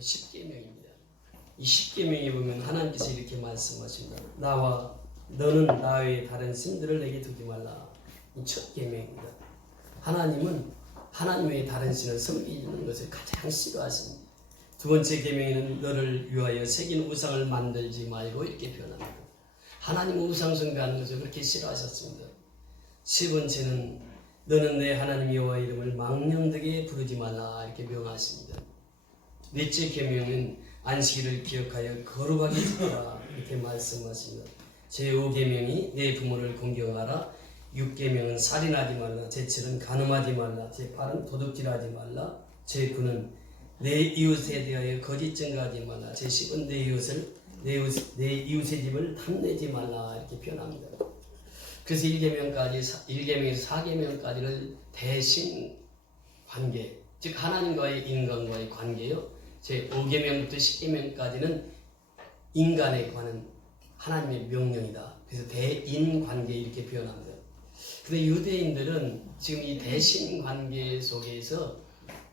십계명입니다. 이 십계명에 보면 하나님께서 이렇게 말씀하십니다. 너는 나 외에 다른 신들을 내게 두지 말라. 이 첫 계명입니다. 하나님은 하나님 외에 다른 신을 섬기는 것을 가장 싫어하십니다. 두 번째 계명에는 너를 위하여 새긴 우상을 만들지 말고 이렇게 표현합니다. 하나님은 우상 숭배하는 것을 그렇게 싫어하셨습니다. 세 번째는 너는 내 하나님 여호와 이름을 망령되게 부르지 말라 이렇게 명하십니다. 넷째 계명은 안식일을 기억하여 거룩하게 지키라 이렇게 말씀하십니다. 제5계명이 내 부모를 공경하라. 6계명은 살인하지 말라. 제7은 간음하지 말라. 제8은 도둑질하지 말라. 제9는 내 이웃에 대하여 거짓 증거하지 말라. 제10은 내 이웃의 집을 탐내지 말라 이렇게 표현합니다. 그래서 1계명에서 4계명까지를 대신 관계, 즉 하나님과의 인간과의 관계요. 제5계명부터 10계명까지는 인간에 관한 하나님의 명령이다. 그래서 대인 관계 이렇게 표현합니다. 그런데 유대인들은 지금 이 대신 관계 속에서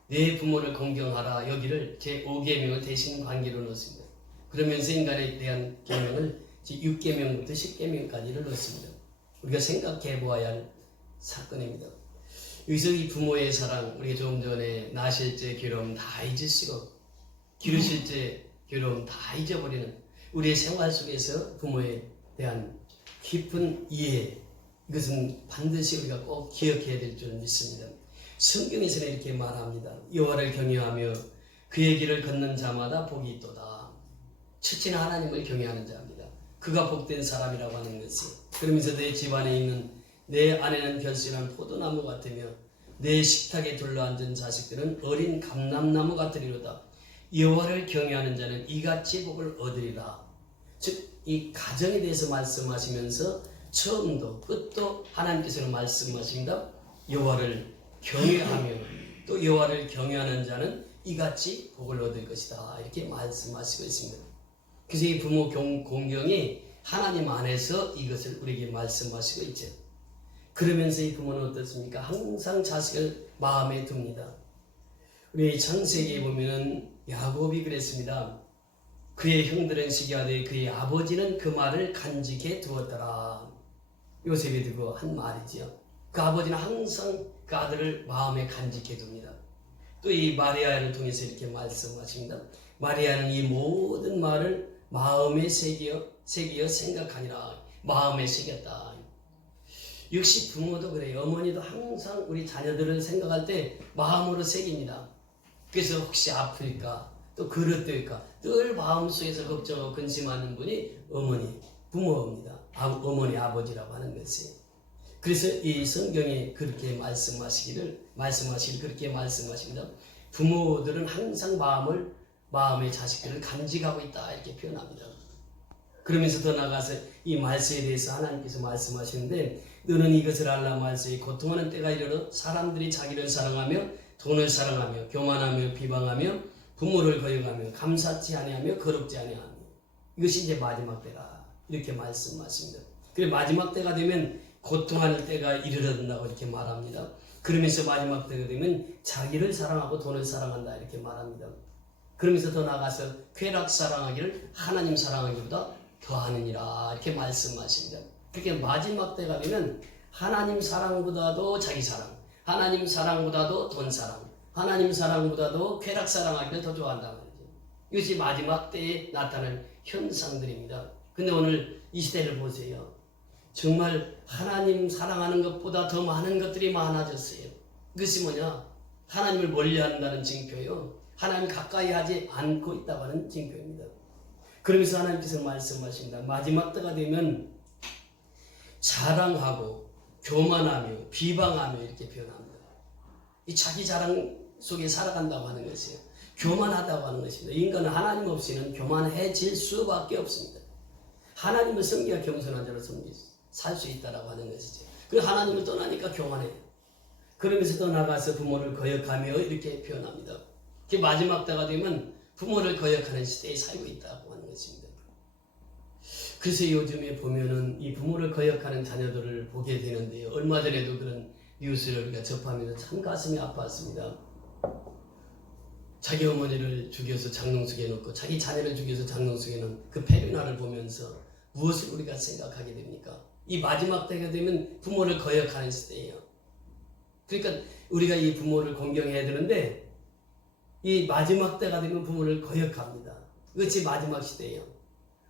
내 부모를 공경하라 여기를 제5계명을 대신 관계로 넣습니다. 그러면서 인간에 대한 계명을 제6계명부터 10계명까지를 넣습니다. 우리가 생각해 보아야 할 사건입니다. 여기서 이 부모의 사랑, 우리가 조금 전에 나실 때 괴로움 다 잊으시고 기르실 때 괴로움 다 잊어버리는 우리의 생활 속에서 부모에 대한 깊은 이해, 이것은 반드시 우리가 꼭 기억해야 될 줄 믿습니다. 성경에서는 이렇게 말합니다. 여호와를 경외하며 그의 길을 걷는 자마다 복이 있도다. 첫째는 하나님을 경외하는 자입니다. 그가 복된 사람이라고 하는 것이. 그러면서 내 집안에 있는 내 아내는 결실한 포도나무 같으며 내 식탁에 둘러앉은 자식들은 어린 감람나무 같으리로다. 여호와를 경외하는 자는 이같이 복을 얻으리라. 즉 이 가정에 대해서 말씀하시면서 처음도 끝도 하나님께서는 말씀하십니다. 여호와를 경외하며 또 여호와를 경외하는 자는 이같이 복을 얻을 것이다. 이렇게 말씀하시고 있습니다. 그래서 이 부모 공경이 하나님 안에서 이것을 우리에게 말씀하시고 있죠. 그러면서 이 부모는 어떻습니까? 항상 자식을 마음에 둡니다. 우리 창세기에 보면은 야곱이 그랬습니다. 그의 형들은 시기하되 그의 아버지는 그 말을 간직해 두었더라. 요셉이 두고 한 말이지요. 그 아버지는 항상 그 아들을 마음에 간직해 둡니다. 또 이 마리아를 통해서 이렇게 말씀하십니다. 마리아는 이 모든 말을 마음에 새기어 생각하니라. 마음에 새겼다. 역시 부모도 그래요. 어머니도 항상 우리 자녀들을 생각할 때 마음으로 새깁니다. 그래서 혹시 아플까 또 그릇될까 늘 마음속에서 걱정하고 근심하는 분이 부모입니다. 어머니 아버지라고 하는 것이. 그래서 이 성경에 그렇게 말씀하시길 그렇게 말씀하십니다. 부모들은 항상 마음의 자식들을 간직하고 있다 이렇게 표현합니다. 그러면서 더 나가서 이 말세에 대해서 하나님께서 말씀하시는데 너는 이것을 알라. 말세에 고통하는 때가 이르러 사람들이 자기를 사랑하며 돈을 사랑하며 교만하며 비방하며 부모를 거역하며 감사치 아니하며 거룩지 아니하며 이것이 이제 마지막 때라 이렇게 말씀하십니다. 그리고 마지막 때가 되면 고통하는 때가 이르러든다고 이렇게 말합니다. 그러면서 마지막 때가 되면 자기를 사랑하고 돈을 사랑한다 이렇게 말합니다. 그러면서 더 나가서 쾌락 사랑하기를 하나님 사랑하기보다 더하느니라 이렇게 말씀하십니다. 그렇게 마지막 때가 되면 하나님 사랑보다도 자기 사랑, 하나님 사랑보다도 돈 사랑, 하나님 사랑보다도 쾌락 사랑하기를 더 좋아한단 말이죠. 이것이 마지막 때에 나타날 현상들입니다. 근데 오늘 이 시대를 보세요. 정말 하나님 사랑하는 것보다 더 많은 것들이 많아졌어요. 그것이 뭐냐? 하나님을 멀리한다는 징표요. 하나님 가까이 하지 않고 있다고 하는 징표입니다. 그러면서 하나님께서 말씀하십니다. 마지막 때가 되면 자랑하고 교만하며 비방하며 이렇게 표현합니다. 이 자기 자랑 속에 살아간다고 하는 것이에요. 교만하다고 하는 것입니다. 인간은 하나님 없이는 교만해질 수밖에 없습니다. 하나님을 섬기야 겸손한 자로 살 수 있다고 하는 것이죠. 그리고 하나님을 떠나니까 교만해요. 그러면서 떠나가서 부모를 거역하며 이렇게 표현합니다. 마지막 때가 되면 부모를 거역하는 시대에 살고 있다고 하는 것입니다. 그래서 요즘에 보면은 이 부모를 거역하는 자녀들을 보게 되는데요. 얼마 전에도 그런 뉴스를 우리가 접하면서 참 가슴이 아팠습니다. 자기 어머니를 죽여서 장롱속에 넣고 자기 자녀를 죽여서 장롱속에 넣은 그 페르나를 보면서 무엇을 우리가 생각하게 됩니까? 이 마지막 때가 되면 부모를 거역하는 시대예요. 그러니까 우리가 이 부모를 공경해야 되는데 이 마지막 때가 되면 부모를 거역합니다. 그것이 마지막 시대예요.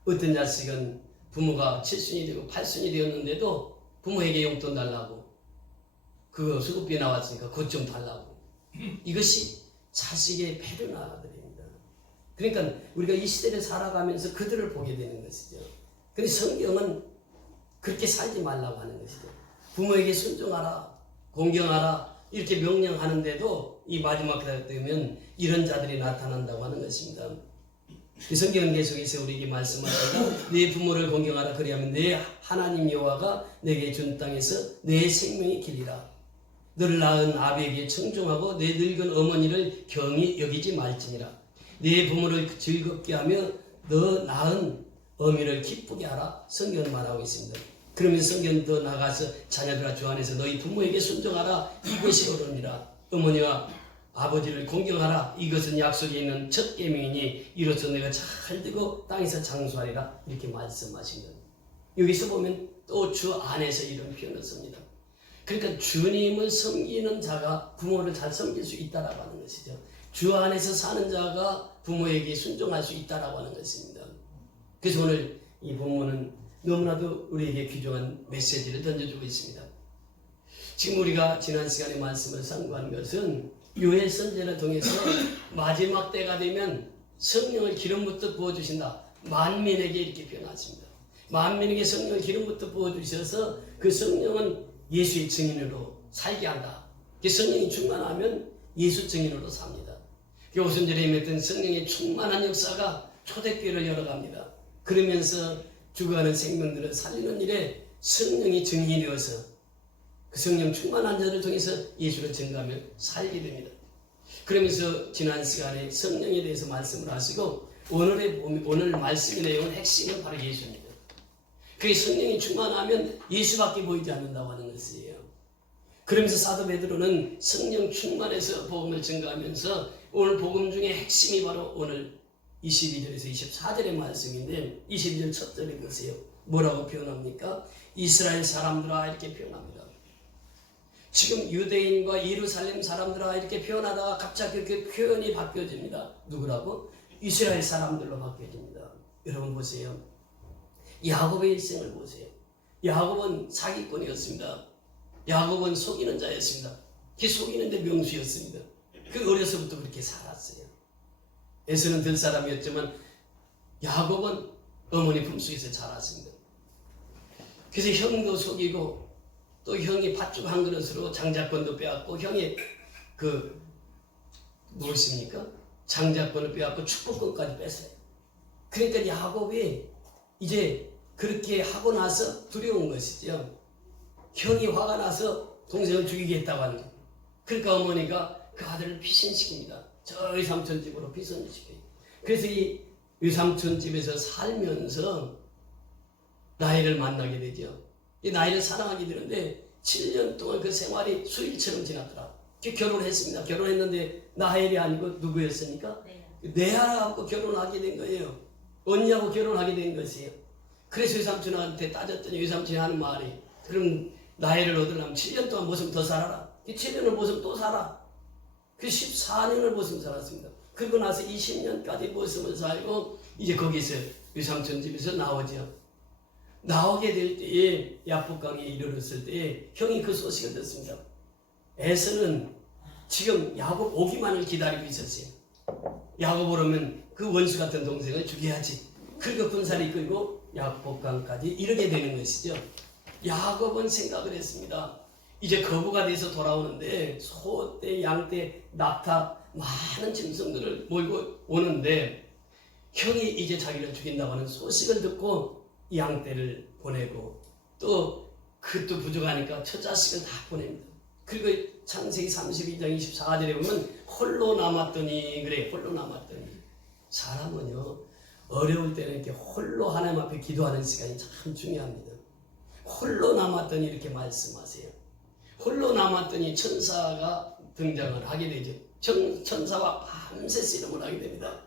어떤 자식은 부모가 7순이 되고 8순이 되었는데도 부모에게 용돈 달라고, 그거 수급비 나왔으니까 그것 좀 달라고. 이것이 자식의 페르나들입니다. 그러니까 우리가 이 시대를 살아가면서 그들을 보게 되는 것이죠. 그런데 성경은 그렇게 살지 말라고 하는 것이죠. 부모에게 순종하라, 공경하라 이렇게 명령하는데도 이 마지막 때 되면 이런 자들이 나타난다고 하는 것입니다. 성경은 계속해서 우리에게 말씀하시고 내 부모를 공경하라, 그리하면 내 하나님 여호와가 내게 준 땅에서 내 생명이 길리라. 너를 낳은 아비에게 청종하고 내 늙은 어머니를 경히 여기지 말지니라. 내 부모를 즐겁게 하며 너 낳은 어미를 기쁘게 하라. 성경은 말하고 있습니다. 그러면서 성경은 더 나가서 자녀들아 주 안에서 너희 부모에게 순종하라. 이것이 옳으니라. 어머니와 아버지를 공경하라. 이것은 약속에 있는 첫 계명이니 이로써 내가 잘 되고 땅에서 장수하리라. 이렇게 말씀하십니다. 여기서 보면 또 주 안에서 이런 표현을 씁니다. 그러니까 주님을 섬기는 자가 부모를 잘 섬길 수 있다라고 하는 것이죠. 주 안에서 사는 자가 부모에게 순종할 수 있다라고 하는 것입니다. 그래서 오늘 이 본문은 너무나도 우리에게 귀중한 메시지를 던져주고 있습니다. 지금 우리가 지난 시간에 말씀을 상고한 것은 요엘 선지자를 통해서 마지막 때가 되면 성령을 기름부터 부어주신다. 만민에게 이렇게 표현하십니다. 만민에게 성령을 기름부터 부어주셔서 그 성령은 예수의 증인으로 살게 한다. 그 성령이 충만하면 예수 증인으로 삽니다. 오순절에 임했던 성령의 충만한 역사가 초대교회를 열어갑니다. 그러면서 죽어가는 생명들을 살리는 일에 성령이 증인이 되어서 그 성령 충만한 자를 통해서 예수를 증거하며 살게 됩니다. 그러면서 지난 시간에 성령에 대해서 말씀을 하시고 오늘 말씀의 내용은 핵심은 바로 예수입니다. 그 성령이 충만하면 예수밖에 보이지 않는다고 하는 것이에요. 그러면서 사도 베드로는 성령 충만해서 복음을 증거하면서 오늘 복음 중에 핵심이 바로 오늘 22절에서 24절의 말씀인데 22절 첫 절에 보세요. 뭐라고 표현합니까? 이스라엘 사람들아 이렇게 표현합니다. 지금 유대인과 예루살렘 사람들아 이렇게 표현하다가 갑자기 그 표현이 바뀌어집니다. 누구라고? 이스라엘 사람들로 바뀌어집니다. 여러분 보세요. 야곱의 일생을 보세요. 야곱은 사기꾼이었습니다. 야곱은 속이는 자였습니다. 그 속이는 데 명수였습니다. 그 어려서부터 그렇게 살았어요. 에서는 들 사람이었지만 야곱은 어머니 품속에서 자랐습니다. 그래서 형도 속이고 또 형이 팥죽 한 그릇으로 장자권도 빼앗고 형이 무엇입니까? 장자권을 빼앗고 축복권까지 뺐어요. 그러니까 야곱이 이제 그렇게 하고 나서 두려운 것이죠. 형이 화가 나서 동생을 죽이겠다고 하는 거예요. 그러니까 어머니가 그 아들을 피신시킵니다. 저 외삼촌 집으로 피신시켜요. 그래서 이 외삼촌 집에서 살면서 나이를 만나게 되죠. 이 나이를 사랑하게 되는데 7년 동안 그 생활이 수일처럼 지났더라. 결혼했습니다. 결혼했는데 나헬이 아니고 누구였습니까? 네아라하고 결혼하게 된 거예요. 언니하고 결혼하게 된 것이에요. 그래서 외삼촌한테 따졌더니 외삼촌이 하는 말이 그럼 나이를 얻으려면 7년 동안 무슨 더 살아라. 그 7년을 무슨 또 살아. 그 14년을 무슨 살았습니다. 그리고 나서 20년까지 무슨 살고 이제 거기서 외삼촌 집에서 나오죠. 나오게 될 때에 야복강에 이르렀을 때에 형이 그 소식을 듣습니다. 에서는 지금 야곱 오기만을 기다리고 있었어요. 야곱 오르면 그 원수 같은 동생을 죽여야지. 그리고 군사를 이끌고 야복강까지 이르게 되는 것이죠. 야곱은 생각을 했습니다. 이제 거부가 돼서 돌아오는데 소떼, 양떼, 낙타 많은 짐승들을 몰고 오는데 형이 이제 자기를 죽인다고 하는 소식을 듣고 양떼를 보내고 또 그것도 부족하니까 처자식을 다 보냅니다. 그리고 창세기 32장 24절에 보면 홀로 남았더니 그래 홀로 남았더니 사람은요 어려울 때는 이렇게 홀로 하나님 앞에 기도하는 시간이 참 중요합니다. 홀로 남았더니 이렇게 말씀하세요. 홀로 남았더니 천사가 등장을 하게 되죠. 천사와 밤새 씨름을 하게 됩니다.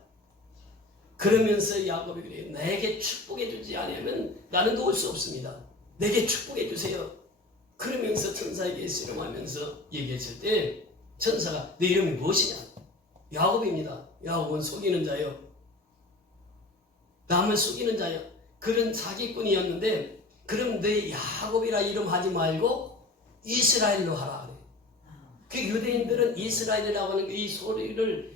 그러면서 야곱이 그래요. 내게 축복해 주지 않으면 나는 놓을 수 없습니다. 내게 축복해 주세요. 그러면서 천사에게 씨름하면서 얘기했을 때 천사가 내 이름이 무엇이냐? 야곱입니다. 야곱은 속이는 자요. 남을 속이는 자요. 그런 사기꾼이었는데 그럼 내 야곱이라 이름하지 말고 이스라엘로 하라 그래요. 그 유대인들은 이스라엘이라고 하는 이 소리를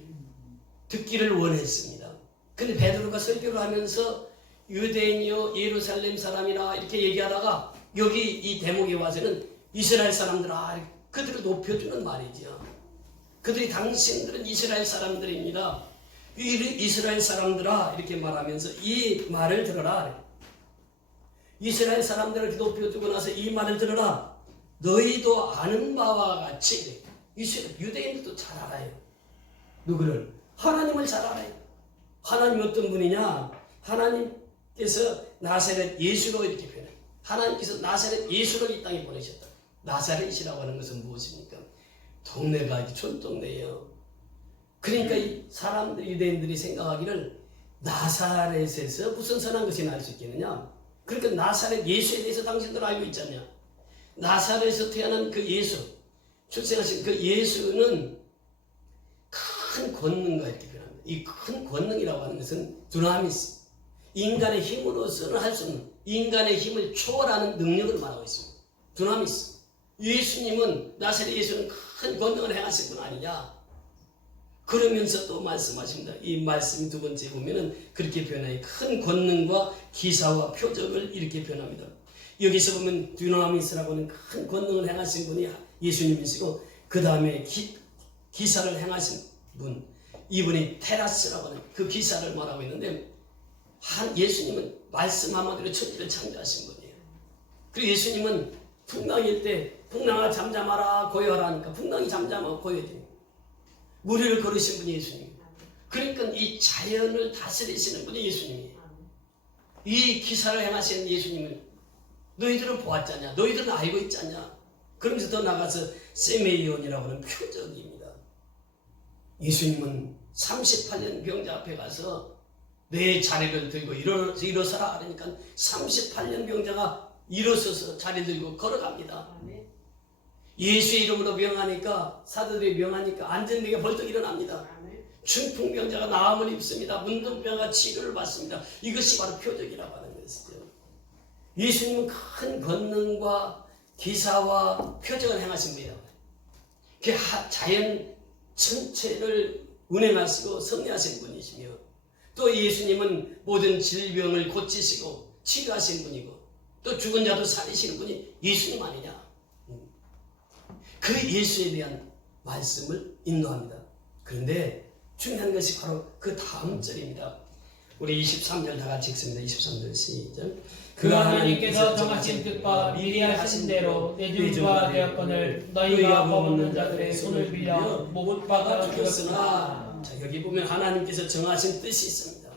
듣기를 원했습니다. 근데 베드로가 설교를 하면서 유대인이요 예루살렘 사람이라 이렇게 얘기하다가 여기 이 대목에 와서는 이스라엘 사람들아 그들을 높여주는 말이죠. 그들이 당신들은 이스라엘 사람들입니다. 이스라엘 사람들아 이렇게 말하면서 이 말을 들어라. 이스라엘 사람들을 높여주고 나서 이 말을 들어라. 너희도 아는 바와 같이 이스라엘 유대인들도 잘 알아요. 누구를? 하나님을 잘 알아요. 하나님 어떤 분이냐? 하나님께서 나사렛 예수로 이렇게 표현해요. 하나님께서 나사렛 예수를 이 땅에 보내셨다. 나사렛이라고 하는 것은 무엇입니까? 동네가 촌동네예요. 그러니까 이 사람들 유대인들이 생각하기를 나사렛에서 무슨 선한 것이 날 수 있겠느냐? 그러니까 나사렛 예수에 대해서 당신들 알고 있잖냐? 나사렛에서 태어난 그 예수, 출생하신 그 예수는 큰 권능과 이렇게 표현합니다. 이 큰 권능이라고 하는 것은 두나미스, 인간의 힘으로서는 할 수 없는 인간의 힘을 초월하는 능력을 말하고 있습니다. 두나미스. 예수님은 나사렛 예수는 큰 권능을 행하신 분 아니냐? 그러면서 또 말씀하십니다. 이 말씀 두 번째 보면은 그렇게 표현해요. 큰 권능과 기사와 표적을 이렇게 표현합니다. 여기서 보면 두나미스라고 하는 큰 권능을 행하신 분이 예수님이시고 그 다음에 기사를 행하신 분, 이분이 테라스라고 하는 그 기사를 말하고 있는데 예수님은 말씀 한마디로 천지를 창조하신 분이에요. 그리고 예수님은 풍랑일 때 풍랑아 잠잠하라 고요하라 하니까 풍랑이 잠잠하고 고요해져요. 무리를 걸으신 분이 예수님. 그러니까 이 자연을 다스리시는 분이 예수님이에요. 이 기사를 행하시는 예수님을 너희들은 보았잖냐? 너희들은 알고 있잖냐? 그러면서 더 나가서 세메이온이라고 하는 표적입니다. 예수님은 38년 병자 앞에 가서 내 자리를 들고 일어서라 그러니까 38년 병자가 일어서서 자리 들고 걸어갑니다. 예수의 이름으로 명하니까 사도들이 명하니까 안전되게 벌떡 일어납니다. 중풍병자가 나음을 입습니다. 문둥병자가 치료를 받습니다. 이것이 바로 표적이라고 하는 것이죠. 예수님은 큰 권능과 기사와 표적을 행하신 분이에요. 그 자연 전체를 운행하시고 섭리하신 분이시며 또 예수님은 모든 질병을 고치시고 치료하신 분이고 또 죽은 자도 살리시는 분이 예수님 아니냐? 그 예수에 대한 말씀을 인도합니다. 그런데 중요한 것이 바로 그 다음 절입니다. 우리 23절 다 같이 읽습니다. 23절 시작. 그 하나님께서 정하신 뜻과 미리 하신 대로 내준과 되었거늘 너희가 범없는 자들의 손을 빌려 못 박아 죽였으나. 자, 여기 보면 하나님께서 정하신 뜻이 있습니다.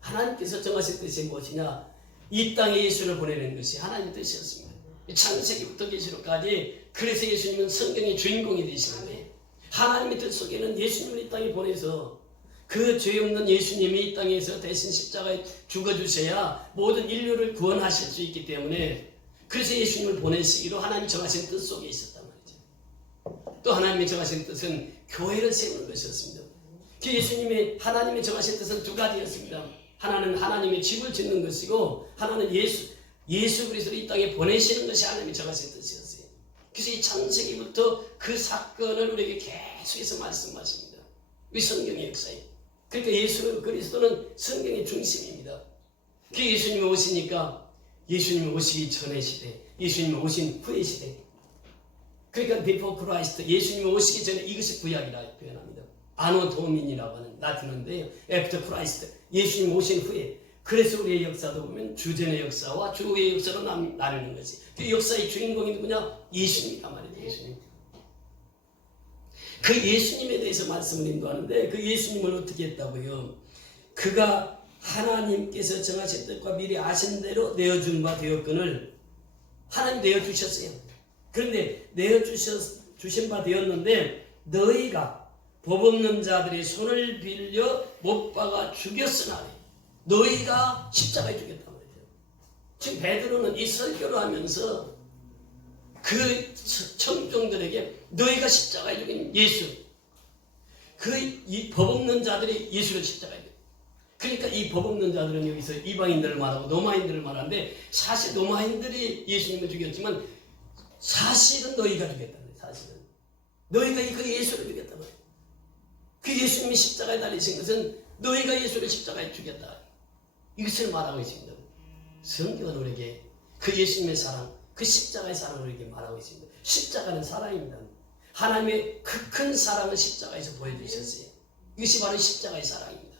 하나님께서 정하신 뜻이 무엇이냐? 이 땅에 예수를 보내는 것이 하나님의 뜻이었습니다. 창세기부터 계시록까지. 그래서 예수님은 성경의 주인공이 되시는 거예요. 하나님의 뜻 속에는 예수님을 이 땅에 보내서 그 죄 없는 예수님이 이 땅에서 대신 십자가에 죽어주셔야 모든 인류를 구원하실 수 있기 때문에 그래서 예수님을 보내시기로 하나님 정하신 뜻 속에 있었단 말이죠. 또 하나님의 정하신 뜻은 교회를 세우는 것이었습니다. 그 예수님의 하나님의 정하신 뜻은 두 가지였습니다. 하나는 하나님의 집을 짓는 것이고 하나는 예수 그리스도를 이 땅에 보내시는 것이 하나님의 정하신 뜻이었어요. 그래서 이 창세기부터 그 사건을 우리에게 계속해서 말씀하십니다. 우리 성경의 역사에. 그러니까 예수 그리스도는 성경의 중심입니다. 그 예수님이 오시니까 예수님이 오시기 전의 시대, 예수님이 오신 후의 시대. 그러니까 before Christ, 예수님이 오시기 전에 이것이 구약이라 표현합니다. 아노 도민이라고 하는 라틴어인데요. after Christ, 예수님 오신 후에. 그래서 우리의 역사도 보면 주전의 역사와 주후의 역사로 나누는 것이. 그 역사의 주인공이 누구냐? 예수님이란 말이죠. 예수님. 그 예수님에 대해서 말씀을 인도하는데 그 예수님을 어떻게 했다고요? 그가 하나님께서 정하신 뜻과 미리 아신 대로 내어준 바 되었거늘 하나님 내어주셨어요. 그런데 내어주신 바 되었는데 너희가 법 없는 자들의 손을 빌려 못 박아 죽였으나 너희가 십자가에 죽였단 말이죠. 지금 베드로는 이 설교를 하면서 그 청중들에게 너희가 십자가에 죽인 예수, 이 법 없는 자들이 예수를 십자가에 죽였다. 그러니까 이 법 없는 자들은 여기서 이방인들을 말하고 노마인들을 말하는데 사실 노마인들이 예수님을 죽였지만 사실은 너희가 죽였다. 사실은 너희가 그 예수를 죽였다. 그 예수님이 십자가에 달리신 것은 너희가 예수를 십자가에 죽였다. 이것을 말하고 있습니다. 성경은 우리에게 그 예수님의 사랑, 그 십자가의 사랑을 우리에게 말하고 있습니다. 십자가는 사랑입니다. 하나님의 그 큰 사랑을 십자가에서 보여주셨어요. 이것이 바로 십자가의 사랑입니다.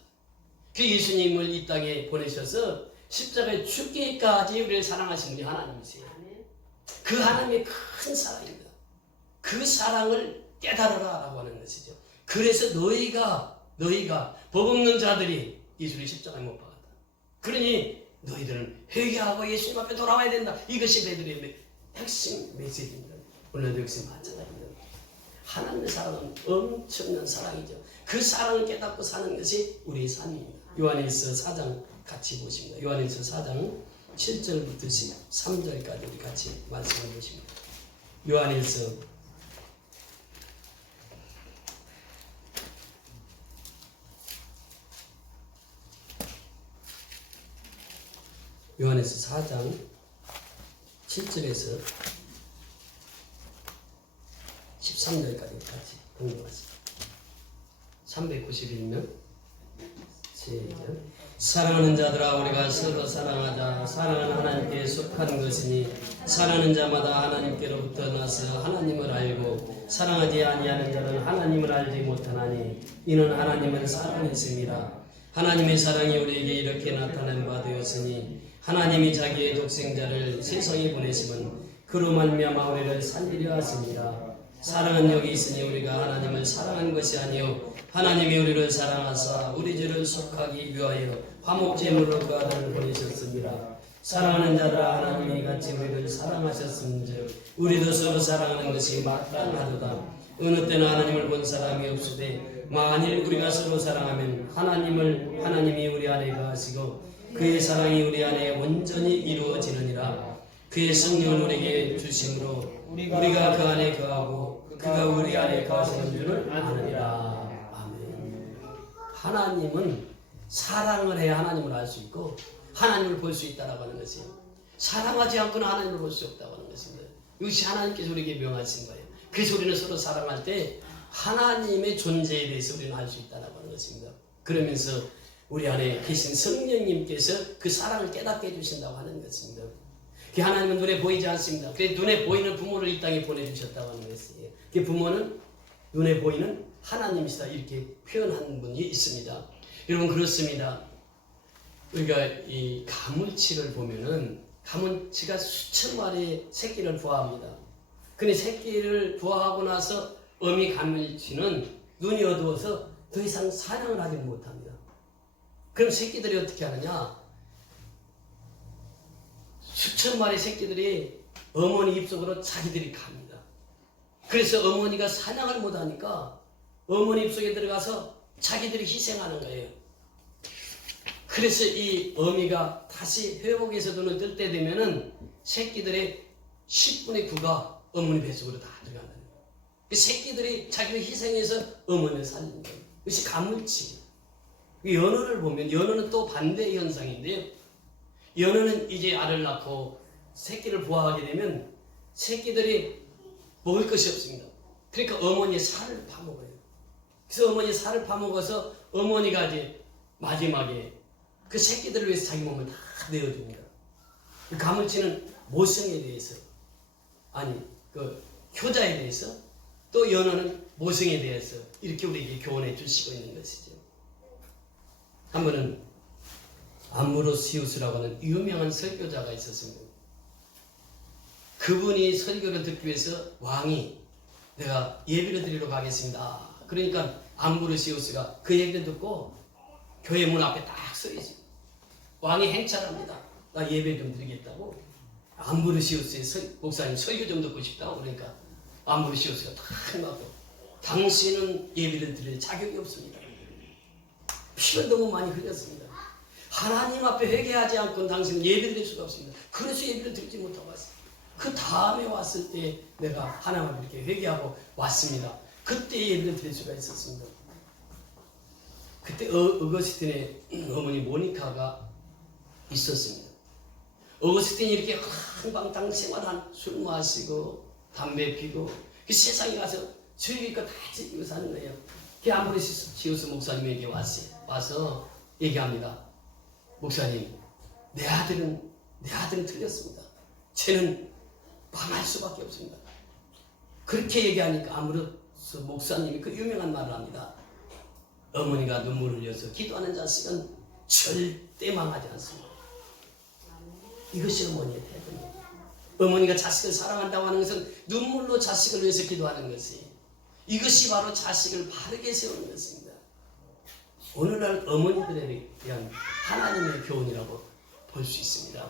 그 예수님을 이 땅에 보내셔서 십자가에 죽기까지 우리를 사랑하신 분이 하나님이세요. 그 하나님의 큰 사랑입니다. 그 사랑을 깨달으라 라고 하는 것이죠. 그래서 너희가 법 없는 자들이 예수를 십자가에 못 박았다. 그러니 너희들은 회개하고 예수님 앞에 돌아와야 된다. 이것이 베드로의 핵심 메시지입니다. 오늘도 역시 마찬가지입니다. 하나님의 사랑은 엄청난 사랑이죠. 그 사랑을 깨닫고 사는 것이 우리의 삶입니다. 요한일서 4장 같이 보십니다. 요한일서 4장 7절부터 13절까지 우리 같이 말씀해 보십니다. 요한일서 4장 7절에서 13절까지 같이 공부하겠습니다. 391명 시작. 사랑하는 자들아 우리가 서로 사랑하자. 사랑은 하나님께 속한 것이니 사랑하는 자마다 하나님께로부터 나서 하나님을 알고 사랑하지 아니하는 자는 하나님을 알지 못하나니 이는 하나님은 사랑이심이라. 하나님의 사랑이 우리에게 이렇게 나타난 바 되었으니 하나님이 자기의 독생자를 세상에 보내심은 그로 말미암아 우리를 살리려 하심이라. 사랑은 여기 있으니 우리가 하나님을 사랑한 것이 아니요 하나님이 우리를 사랑하사 우리 죄를 속하기 위하여 화목제물로 그 아들을 보내셨습니다. 사랑하는 자들아 하나님이 같이 우리를 사랑하셨음즉 우리도 서로 사랑하는 것이 마땅하도다. 어느 때나 하나님을 본 사람이 없으되 만일 우리가 서로 사랑하면 하나님이 우리 안에 거하시고 그의 사랑이 우리 안에 온전히 이루어지느니라. 그의 성령을 우리에게 주심으로 우리가 그 안에 거하고 그가 우리 안에 거하시는 줄을 아느니라. 아멘. 하나님은 사랑을 해야 하나님을 알 수 있고 하나님을 볼 수 있다라고 하는 것이에요. 사랑하지 않고는 하나님을 볼 수 없다고 하는 것입니다. 이것이 하나님께서 우리에게 명하신 거예요. 그래서 우리는 서로 사랑할 때 하나님의 존재에 대해서 우리는 알 수 있다라고 하는 것입니다. 그러면서 우리 안에 계신 성령님께서 그 사랑을 깨닫게 해주신다고 하는 것입니다. 그 하나님은 눈에 보이지 않습니다. 그 눈에 보이는 부모를 이 땅에 보내주셨다고 하는 것이에요. 그 부모는 눈에 보이는 하나님이시다 이렇게 표현한 분이 있습니다. 여러분 그렇습니다. 우리가 이 가물치를 보면은 가물치가 수천 마리의 새끼를 부화합니다. 근데 새끼를 부화하고 나서 어미 가물치는 눈이 어두워서 더 이상 사냥을 하지 못합니다. 그럼 새끼들이 어떻게 하느냐? 수천 마리 새끼들이 어머니 입속으로 자기들이 갑니다. 그래서 어머니가 사냥을 못하니까 어머니 입속에 들어가서 자기들이 희생하는 거예요. 그래서 이 어미가 다시 회복해서 눈을 뜰 때 되면은 새끼들의 10분의 9가 어머니 뱃속으로 다 들어간다는 거예요. 그 새끼들이 자기를 희생해서 어머니를 살리는 거예요. 이것이 가물치. 연어를 보면 연어는 또 반대 현상인데요. 연어는 이제 알을 낳고 새끼를 부화하게 되면 새끼들이 먹을 것이 없습니다. 그러니까 어머니의 살을 파먹어요. 그래서 어머니의 살을 파먹어서 어머니가 이제 마지막에 그 새끼들을 위해서 자기 몸을 다 내어줍니다. 그 가물치는 모성에 대해서 그 효자에 대해서 또 연어는 모성에 대해서 이렇게 우리에게 교훈해 주시고 있는 것이죠. 한 번은 암브로시우스라고 하는 유명한 설교자가 있었습니다. 그분이 설교를 듣기 위해서 왕이 내가 예비를 드리러 가겠습니다. 그러니까 암브로시우스가 그 얘기를 듣고 교회 문 앞에 딱 서 있어요. 왕이 행차합니다. 나 예배 좀 드리겠다고. 암브로시우스의 목사님 설교 좀 듣고 싶다고. 그러니까 암브로시우스가 딱 맞고 당신은 예배를 드릴 자격이 없습니다. 피를 너무 많이 흘렸습니다. 하나님 앞에 회개하지 않고는 당신은 예배 드릴 수가 없습니다. 그래서 예배를 드리지 못하고 왔어요. 그 다음에 왔을 때 내가 하나님 앞에 이렇게 회개하고 왔습니다. 그때 예배를 드릴 수가 있었습니다. 그때 어거스틴의 어머니 모니카가 있었습니다. 어거스틴이 이렇게 한방탕 생활한 술 마시고 담배 피고 그 세상에 가서 즐길 거 다 즐기고 사는 거예요. 그 아모리시스 지우스 목사님에게 와서 얘기합니다. 목사님, 내 아들은 틀렸습니다. 쟤는 망할 수밖에 없습니다. 그렇게 얘기하니까 아모리시스 목사님이 그 유명한 말을 합니다. 어머니가 눈물을 흘려서 기도하는 자식은 절대 망하지 않습니다. 이것이 어머니의 태도입니다. 어머니가 자식을 사랑한다고 하는 것은 눈물로 자식을 위해서 기도하는 것이, 이것이 바로 자식을 바르게 세우는 것입니다. 오늘날 어머니들에 대한 하나님의 교훈이라고 볼 수 있습니다.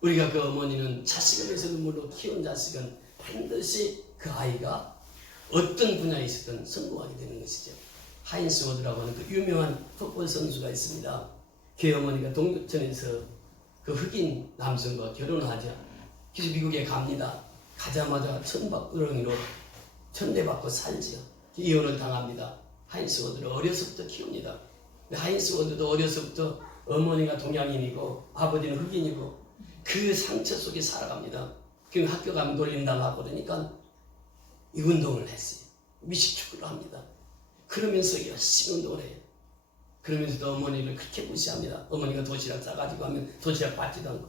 우리가 그 어머니는 자식을 위해서 눈물로 키운 자식은 반드시 그 아이가 어떤 분야에 있었든 성공하게 되는 것이죠. 하인스 워드라고 하는 그 유명한 풋볼 선수가 있습니다. 그 어머니가 동두천에서 그 흑인 남성과 결혼하자. 그래서 미국에 갑니다. 가자마자 천박두렁이로 천대받고 살지요. 이혼을 당합니다. 하인스 워드를 어려서부터 키웁니다. 하인스 워드도 어려서부터 어머니가 동양인이고 아버지는 흑인이고 그 상처 속에 살아갑니다. 그 학교 가면 놀림당하고 그러니까 이 운동을 했어요. 미식축구를 합니다. 그러면서 열심히 운동을 해요. 그러면서도 어머니를 그렇게 무시합니다. 어머니가 도시락 싸가지고 하면 도시락 받지도 않고.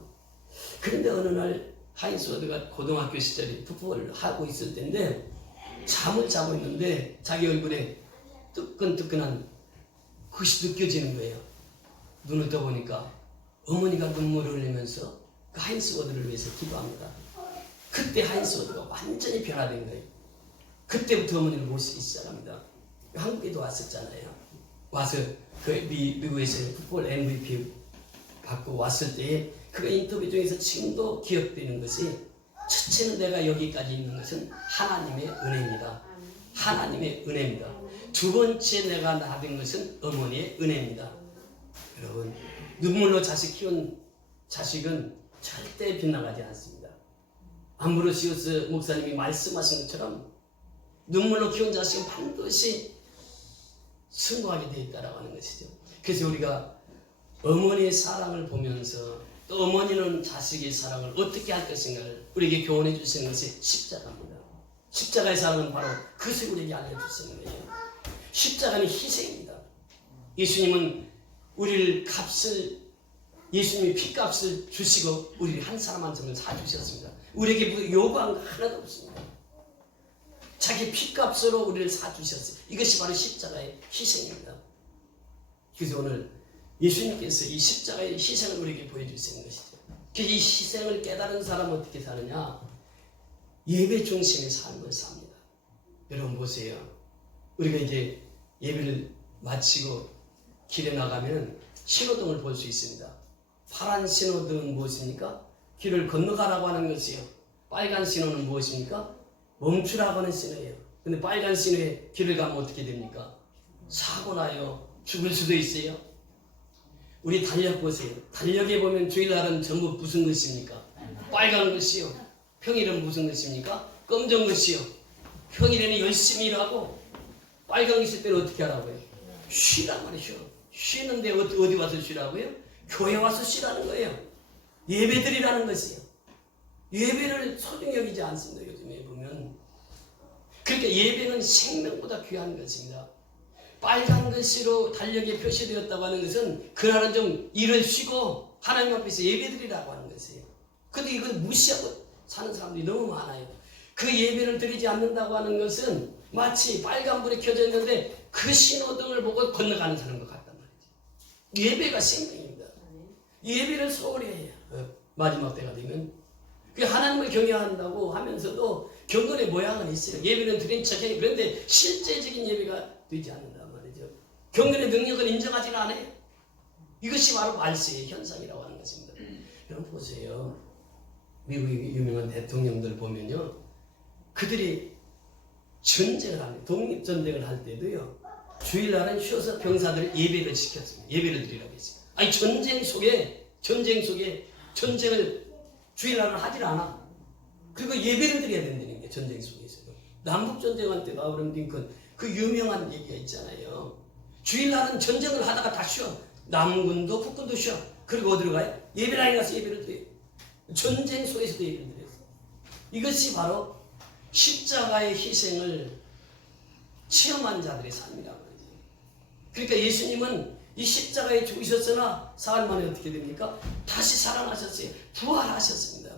그런데 어느 날 하인스 워드가 고등학교 시절에 풋볼을 하고 있을 때인데 잠을 자고 있는데 자기 얼굴에 뜨끈뜨끈한 그것이 느껴지는 거예요. 눈을 떠보니까 어머니가 눈물을 흘리면서 그 하인스 워드를 위해서 기도합니다. 그때 하인스 워드가 완전히 변화된 거예요. 그때부터 어머니를 모시기 시작합니다. 한국에도 왔었잖아요. 와서 그 미국에서 풋볼 MVP 받고 왔을 때 그 인터뷰 중에서 지금도 기억되는 것이, 첫째는 내가 여기까지 있는 것은 하나님의 은혜입니다. 하나님의 은혜입니다. 두 번째 내가 나된 것은 어머니의 은혜입니다. 여러분, 눈물로 자식 키운 자식은 절대 빗나가지 않습니다. 암브로시우스 목사님이 말씀하신 것처럼 눈물로 키운 자식은 반드시 승부하게 되어 있다라고 하는 것이죠. 그래서 우리가 어머니의 사랑을 보면서 또 어머니는 자식의 사랑을 어떻게 할 것인가를 우리에게 교훈해 주시는 것이 십자가입니다. 십자가의 사랑은 바로 그것을 우리에게 알려주시는 거예요. 십자가는 희생입니다. 예수님은 예수님이 피값을 주시고 우리를 한 사람 한 사람을 사주셨습니다. 우리에게 요구한 거 하나도 없습니다. 자기 피값으로 우리를 사주셨어요. 이것이 바로 십자가의 희생입니다. 그래서 오늘 예수님께서 이 십자가의 희생을 우리에게 보여주시는 것이죠. 이 희생을 깨달은 사람은 어떻게 사느냐? 예배 중심의 삶을 삽니다. 여러분 보세요. 우리가 이제 예배를 마치고 길에 나가면 신호등을 볼 수 있습니다. 파란 신호등은 무엇입니까? 길을 건너가라고 하는 것이요. 빨간 신호는 무엇입니까? 멈추라고 하는 신호예요. 근데 빨간 신호에 길을 가면 어떻게 됩니까? 사고 나요. 죽을 수도 있어요. 우리 달력 보세요. 달력에 보면 주일날은 전부 무슨 것입니까? 빨간 것이요. 평일은 무슨 것입니까? 검정 것이요. 평일에는 열심히 일하고 빨간 거 있을 때는 어떻게 하라고요? 쉬란 말이죠. 쉬는데 어디 와서 쉬라고요? 교회 와서 쉬라는 거예요. 예배 드리라는 것이요. 예배를 소중히 여기지 않습니다. 요즘에 보면. 그러니까 예배는 생명보다 귀한 것입니다. 빨간 글씨로 달력에 표시되었다고 하는 것은 그날은 좀 일을 쉬고 하나님 앞에서 예배드리라고 하는 것이에요. 근데 이건 무시하고 사는 사람들이 너무 많아요. 그 예배를 드리지 않는다고 하는 것은 마치 빨간불이 켜져 있는데 그 신호등을 보고 건너가는 사람과 같단 말이죠. 예배가 생명입니다. 예배를 소홀히 해야 마지막 때가 되면 하나님을 경외한다고 하면서도 경건의 모양은 있어요. 예배는 드린 척해. 그런데 실제적인 예배가 되지 않는단 말이죠. 경건의 능력을 인정하지는 않아요. 이것이 바로 말세의 현상이라고 하는 것입니다. 여러분 보세요. 미국의 유명한 대통령들 보면요. 그들이 전쟁을 합니다. 독립전쟁을 할 때도요. 주일날은 쉬어서 병사들 예배를 시켰습니다. 예배를 드리라고 했어요. 아니 전쟁 속에 전쟁을 주일날은 하질 않아. 그리고 예배를 드려야 된다는 게 전쟁 속에서도. 남북전쟁할 때 아브라함 링컨 그 유명한 얘기가 있잖아요. 주일날은 전쟁을 하다가 다 쉬어. 남군도 북군도 쉬어. 그리고 어디로 가요? 예배당에 가서 예배를 드려요. 전쟁 속에서도 예배를 드려요. 이것이 바로 십자가의 희생을 체험한 자들의 삶이라고 하죠. 그러니까 예수님은 이 십자가에 죽으셨으나 사흘 만에 어떻게 됩니까? 다시 살아나셨어요. 부활하셨습니다.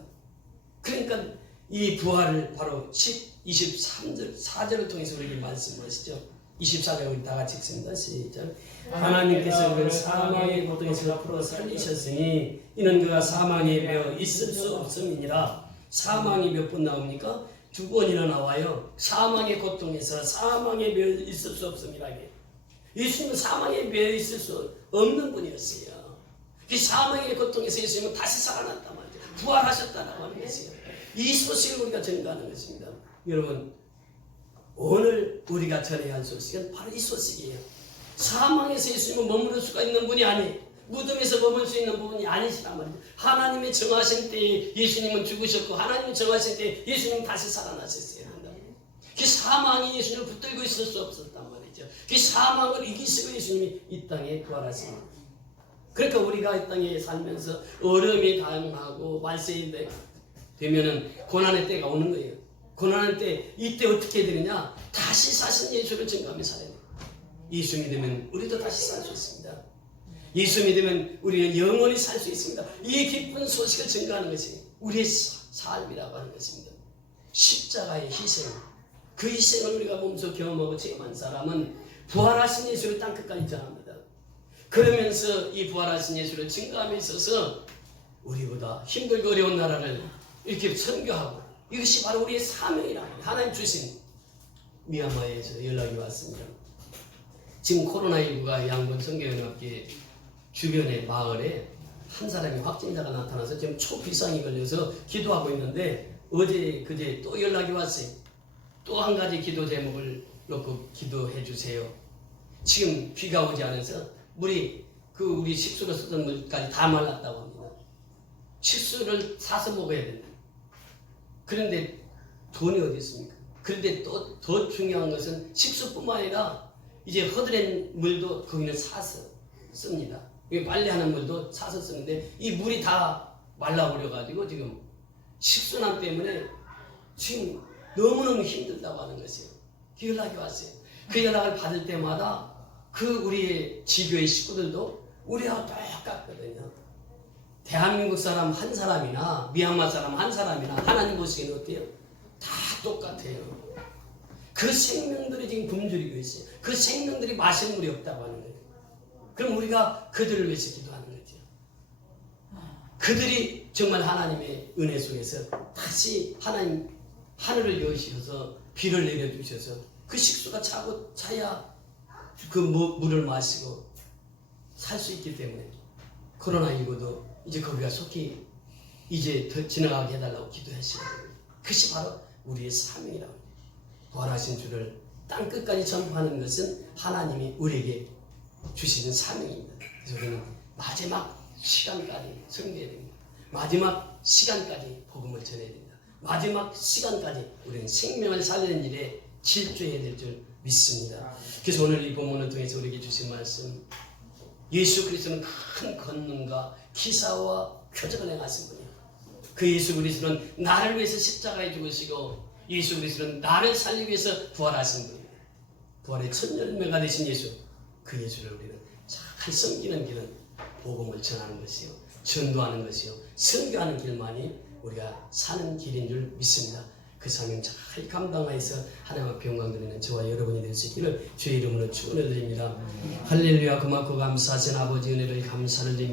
그러니까 이 부활을 바로 23절 4절을 통해서 우리에게 말씀하시죠. 24절 우리 다 같이 읽습니다. 시작. 하나님께서 그를 사망의 고통에서 풀어 살리셨으니 이는 그가 사망에 매어 있을 수 없음이니라. 사망이 몇 번 나옵니까? 2번이나 나와요. 사망의 고통에서 사망에 매어 있을 수 없음이라. 예수님은 사망에 매어 있을 수 없는 분이었어요. 그 사망의 고통에서 예수님은 다시 살아났단 말이죠. 부활하셨다라고 하는 것이에요. 이 소식을 우리가 전가하는 것입니다. 여러분, 오늘 우리가 전해야 할 소식은 바로 이 소식이에요. 사망에서 예수님은 머무를 수가 있는 분이 아니에요. 무덤에서 머물 수 있는 부분이 아니시란 말이죠. 하나님의 정하신 때에 예수님은 죽으셨고 하나님의 정하신 때에 예수님은 다시 살아나셨어요. 그 사망이 예수님을 붙들고 있을 수 없었단 말이죠. 그 사망을 이기시고 예수님이 이 땅에 부활하신 거예요. 그러니까 우리가 이 땅에 살면서 어려움이 당하고 말세이 되면은 고난의 때가 오는 거예요. 고난의 때 이때 어떻게 되느냐? 다시 사신 예수를 증거하며 살아야 돼요. 예수 믿으면 우리도 다시 살 수 있습니다. 예수 믿으면 우리는 영원히 살 수 있습니다. 이 기쁜 소식을 증거하는 것이 우리의 삶이라고 하는 것입니다. 십자가의 희생, 그 희생을 우리가 몸소 경험하고 체험한 사람은 부활하신 예수를 땅끝까지 전합니다. 그러면서 이 부활하신 예수를 증거함에 있어서 우리보다 힘들고 어려운 나라를 이렇게 선교하고, 이것이 바로 우리의 사명이랍니다. 하나님 주신 미얀마에서 연락이 왔습니다. 지금 코로나19가 양분 선교연합회 주변의 마을에 한 사람이 확진자가 나타나서 지금 초비상이 걸려서 기도하고 있는데, 어제 그제 또 연락이 왔어요. 또 한 가지 기도 제목을 놓고 기도해 주세요. 지금 비가 오지 않아서 물이 우리 식수로 쓰던 물까지 다 말랐다고 합니다. 식수를 사서 먹어야 된다. 그런데 돈이 어디 있습니까? 그런데 또 더 중요한 것은 식수뿐만 아니라 이제 허드렛 물도 거기는 사서 씁니다. 빨래하는 물도 사서 쓰는데 이 물이 다 말라버려가지고 지금 식수난 때문에 지금 너무너무 힘들다고 하는 것이에요. 그 연락이 왔어요. 그 연락을 받을 때마다 우리의 지교의 식구들도 우리하고 똑같거든요. 대한민국 사람 한 사람이나 미얀마 사람 한 사람이나 하나님 보시기에는 어때요? 다 똑같아요. 그 생명들이 지금 굶주리고 있어요. 그 생명들이 마실 물이 없다고 하는 거예요. 그럼 우리가 그들을 위해서 기도하는 거죠. 그들이 정말 하나님의 은혜 속에서 다시 하늘을 여시셔서 비를 내려주셔서 그 식수가 차야 그 물을 마시고 살 수 있기 때문에 코로나19도 이제 거기가 속히 이제 더 지나가게 해달라고 기도하시는 거예요. 그것이 바로 우리의 사명이라고 합니다. 부활하신 주를 땅끝까지 전파하는 것은 하나님이 우리에게 주시는 사명입니다. 그래서 우리는 마지막 시간까지 섬겨야 됩니다. 마지막 시간까지 복음을 전해야 됩니다. 마지막 시간까지 우리는 생명을 살리는 일에 질주해야 될 줄 믿습니다. 그래서 오늘 이 본문을 통해서 우리에게 주신 말씀, 예수 그리스도는 큰 권능과 기사와 표적을 행하신 분이에요. 그 예수 그리스도는 나를 위해서 십자가에 죽으시고 예수 그리스도는 나를 살리기 위해서 부활하신 분이에요. 부활의 첫 열매가 되신 예수, 그 예수를 우리는 잘 섬기는 길은 복음을 전하는 것이요, 전도하는 것이요, 선교하는 길만이 우리가 사는 길인 줄 믿습니다. 그 사명 잘 감당하여서 하나님 앞에 영광 드리는 저와 여러분이 될 수 있기를 주의 이름으로 축원을 드립니다. 할렐루야. 고맙고 감사하신 아버지 은혜를 감사를 드립니다.